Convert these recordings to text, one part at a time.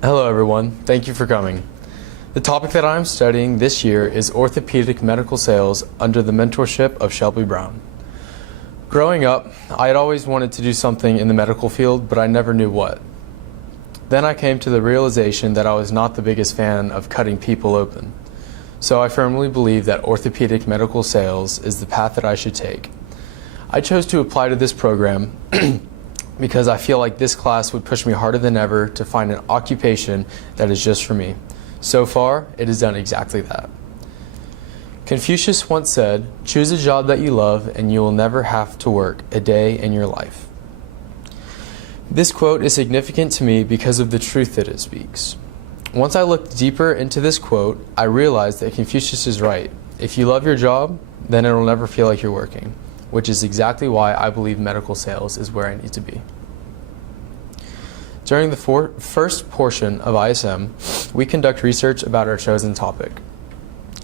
Hello everyone, thank you for coming. The topic that I'm studying this year is orthopedic medical sales under the mentorship of Shelby Brown. Growing up, I had always wanted to do something in the medical field, but I never knew what. Then I came to the realization that I was not the biggest fan of cutting people open. So I firmly believe that orthopedic medical sales is the path that I should take. I chose to apply to this program because I feel like this class would push me harder than ever to find an occupation that is just for me. So far, it has done exactly that. Confucius once said, "Choose a job that you love and you will never have to work a day in your life." This quote is significant to me because of the truth that it speaks. Once I looked deeper into this quote, I realized that Confucius is right. If you love your job, then it will never feel like you're working, which is exactly why I believe medical sales is where I need to be. During the first portion of ISM, we conduct research about our chosen topic.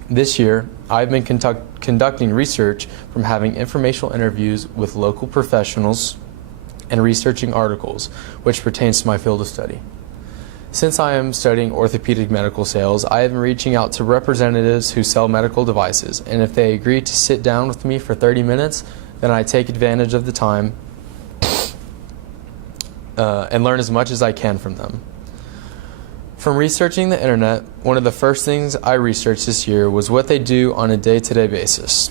This year, I've been conducting research from having informational interviews with local professionals and researching articles, which pertains to my field of study. Since I am studying orthopedic medical sales, I have been reaching out to representatives who sell medical devices, and if they agree to sit down with me for 30 minutes, then I take advantage of the time and learn as much as I can from them. From researching the internet, one of the first things I researched this year was what they do on a day-to-day basis.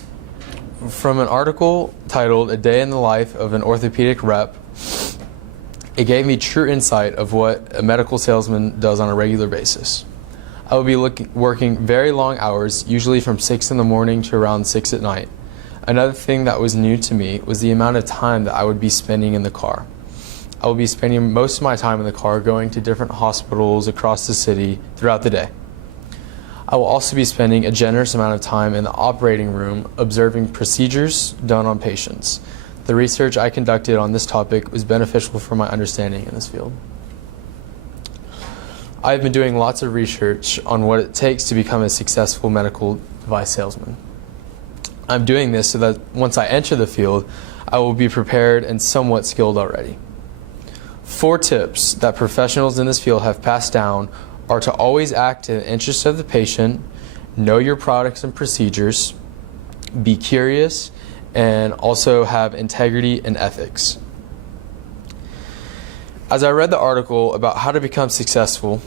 From an article titled "A Day in the Life of an Orthopedic Rep," it gave me true insight of what a medical salesman does on a regular basis. I would be working very long hours, usually from 6 in the morning to around 6 at night. Another thing that was new to me was the amount of time that I would be spending in the car. I will be spending most of my time in the car going to different hospitals across the city throughout the day. I will also be spending a generous amount of time in the operating room observing procedures done on patients. The research I conducted on this topic was beneficial for my understanding in this field. I've been doing lots of research on what it takes to become a successful medical device salesman. I'm doing this so that once I enter the field, I will be prepared and somewhat skilled already. 4 tips that professionals in this field have passed down are to always act in the interest of the patient, know your products and procedures, be curious, and also have integrity and ethics. As I read the article about how to become successful,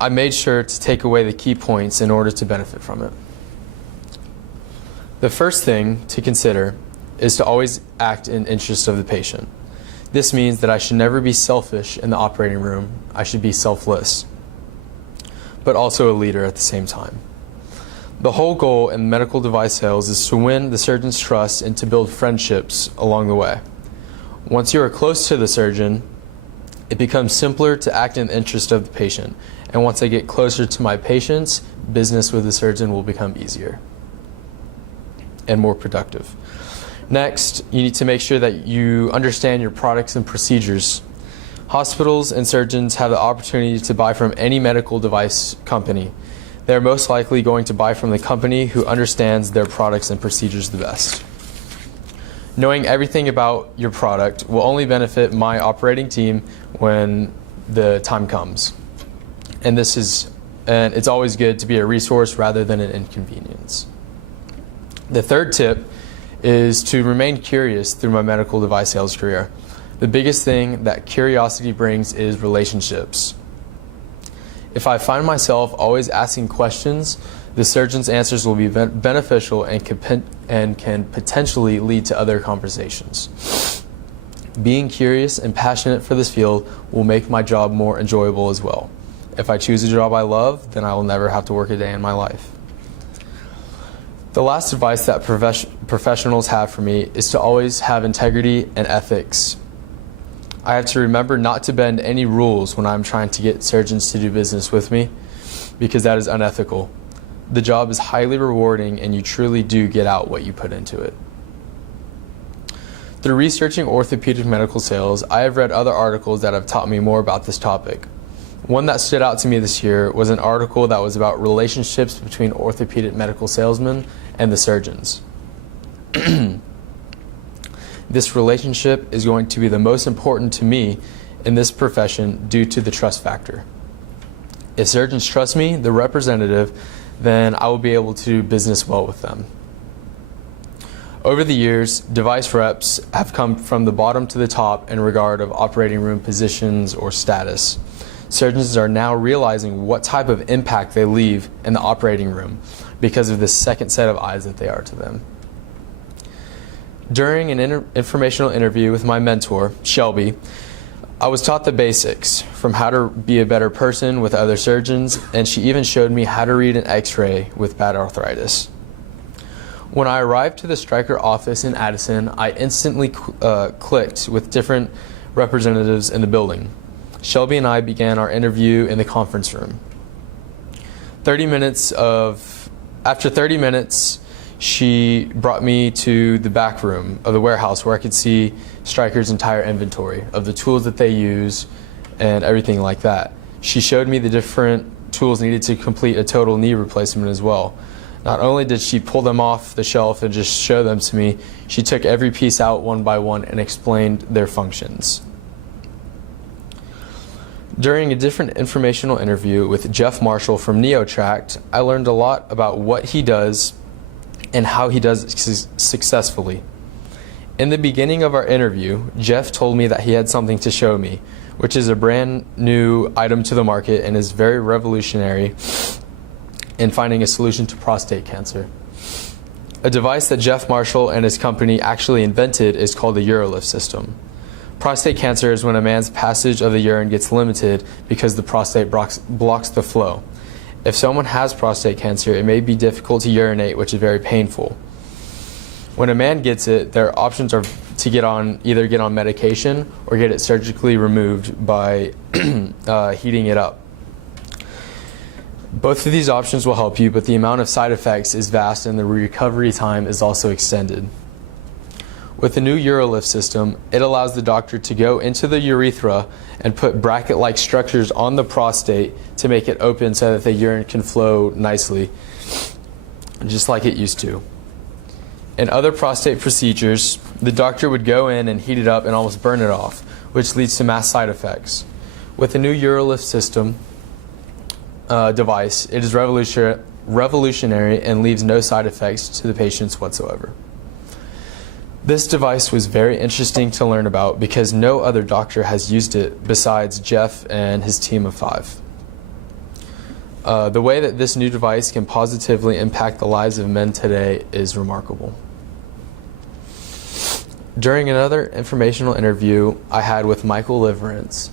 I made sure to take away the key points in order to benefit from it. The first thing to consider is to always act in interest of the patient. This means that I should never be selfish in the operating room. I should be selfless, but also a leader at the same time. The whole goal in medical device sales is to win the surgeon's trust and to build friendships along the way. Once you are close to the surgeon, it becomes simpler to act in the interest of the patient. And once I get closer to my patients, business with the surgeon will become easier and more productive. Next, you need to make sure that you understand your products and procedures. Hospitals and surgeons have the opportunity to buy from any medical device company. They're most likely going to buy from the company who understands their products and procedures the best. Knowing everything about your product will only benefit my operating team when the time comes. And it's always good to be a resource rather than an inconvenience. The third tip is to remain curious through my medical device sales career. The biggest thing that curiosity brings is relationships. If I find myself always asking questions, the surgeon's answers will be beneficial and can potentially lead to other conversations. Being curious and passionate for this field will make my job more enjoyable as well. If I choose a job I love, then I will never have to work a day in my life. The last advice that professionals have for me is to always have integrity and ethics. I have to remember not to bend any rules when I'm trying to get surgeons to do business with me, because that is unethical. The job is highly rewarding and you truly do get out what you put into it. Through researching orthopedic medical sales, I have read other articles that have taught me more about this topic. One that stood out to me this year was an article that was about relationships between orthopedic medical salesmen and the surgeons. This relationship is going to be the most important to me in this profession due to the trust factor. If surgeons trust me, the representative, then I will be able to do business well with them. Over the years, device reps have come from the bottom to the top in regard of operating room positions or status. Surgeons are now realizing what type of impact they leave in the operating room because of this second set of eyes that they are to them. During an informational interview with my mentor, Shelby, I was taught the basics, from how to be a better person with other surgeons, and she even showed me how to read an x-ray with bad arthritis. When I arrived to the Stryker office in Addison, I instantly clicked with different representatives in the building. Shelby and I began our interview in the conference room. After 30 minutes, she brought me to the back room of the warehouse where I could see Stryker's entire inventory of the tools that they use and everything like that. She showed me the different tools needed to complete a total knee replacement as well. Not only did she pull them off the shelf and just show them to me, she took every piece out one by one and explained their functions. During a different informational interview with Jeff Marshall from NeoTract, I learned a lot about what he does and how he does it successfully. In the beginning of our interview, Jeff told me that he had something to show me, which is a brand new item to the market and is very revolutionary in finding a solution to prostate cancer. A device that Jeff Marshall and his company actually invented is called the UroLift system. Prostate cancer is when a man's passage of the urine gets limited because the prostate blocks the flow. If someone has prostate cancer, it may be difficult to urinate, which is very painful. When a man gets it, their options are to either get on medication or get it surgically removed by heating it up. Both of these options will help you, but the amount of side effects is vast and the recovery time is also extended. With the new UroLift system, it allows the doctor to go into the urethra and put bracket-like structures on the prostate to make it open so that the urine can flow nicely, just like it used to. In other prostate procedures, the doctor would go in and heat it up and almost burn it off, which leads to mass side effects. With the new UroLift system device, it is revolutionary and leaves no side effects to the patients whatsoever. This device was very interesting to learn about because no other doctor has used it besides Jeff and his team of 5. The way that this new device can positively impact the lives of men today is remarkable. During another informational interview I had with Michael Liverance,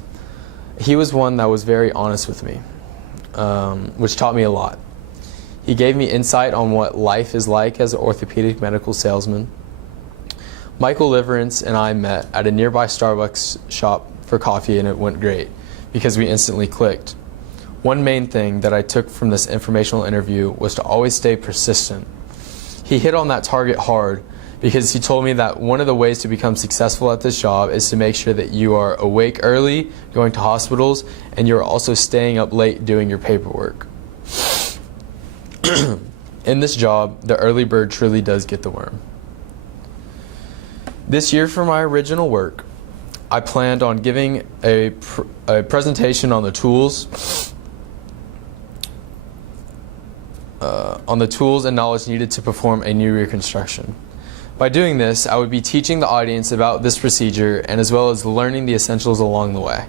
he was one that was very honest with me, which taught me a lot. He gave me insight on what life is like as an orthopedic medical salesman. Michael Liverance and I met at a nearby Starbucks shop for coffee, and it went great because we instantly clicked. One main thing that I took from this informational interview was to always stay persistent. He hit on that target hard because he told me that one of the ways to become successful at this job is to make sure that you are awake early, going to hospitals, and you're also staying up late doing your paperwork. In this job, the early bird truly does get the worm. This year for my original work, I planned on giving a presentation on the tools and knowledge needed to perform a knee reconstruction. By doing this, I would be teaching the audience about this procedure and as well as learning the essentials along the way.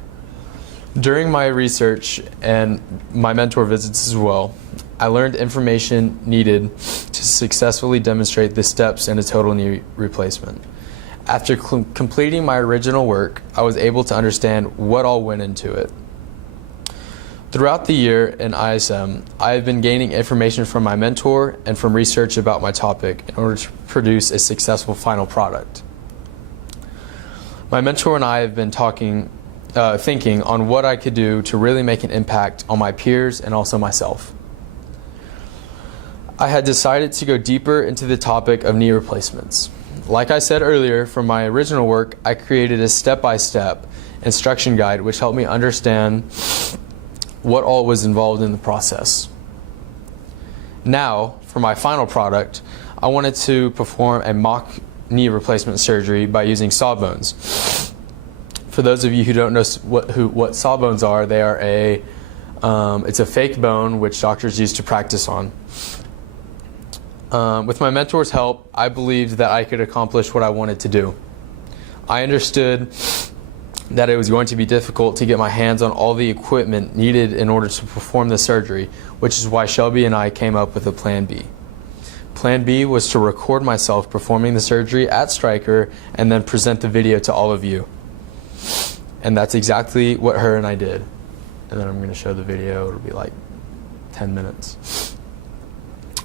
During my research and my mentor visits as well, I learned information needed to successfully demonstrate the steps in a total knee replacement. After completing my original work, I was able to understand what all went into it. Throughout the year in ISM, I have been gaining information from my mentor and from research about my topic in order to produce a successful final product. My mentor and I have been thinking on what I could do to really make an impact on my peers and also myself. I had decided to go deeper into the topic of knee replacements. Like I said earlier, from my original work, I created a step-by-step instruction guide which helped me understand what all was involved in the process. Now, for my final product, I wanted to perform a mock knee replacement surgery by using sawbones. For those of you who don't know what sawbones are, they are a It's a fake bone which doctors use to practice on. With my mentor's help, I believed that I could accomplish what I wanted to do. I understood that it was going to be difficult to get my hands on all the equipment needed in order to perform the surgery, which is why Shelby and I came up with a Plan B. Plan B was to record myself performing the surgery at Stryker and then present the video to all of you. And that's exactly what her and I did. And then I'm going to show the video. It'll be like 10 minutes.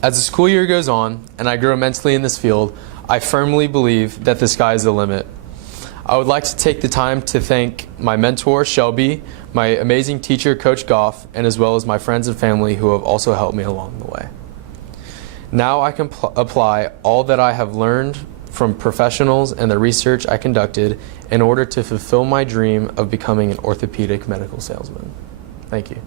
As the school year goes on and I grow immensely in this field, I firmly believe that the sky is the limit. I would like to take the time to thank my mentor, Shelby, my amazing teacher, Coach Goff, and as well as my friends and family who have also helped me along the way. Now I can apply all that I have learned from professionals and the research I conducted in order to fulfill my dream of becoming an orthopedic medical salesman. Thank you.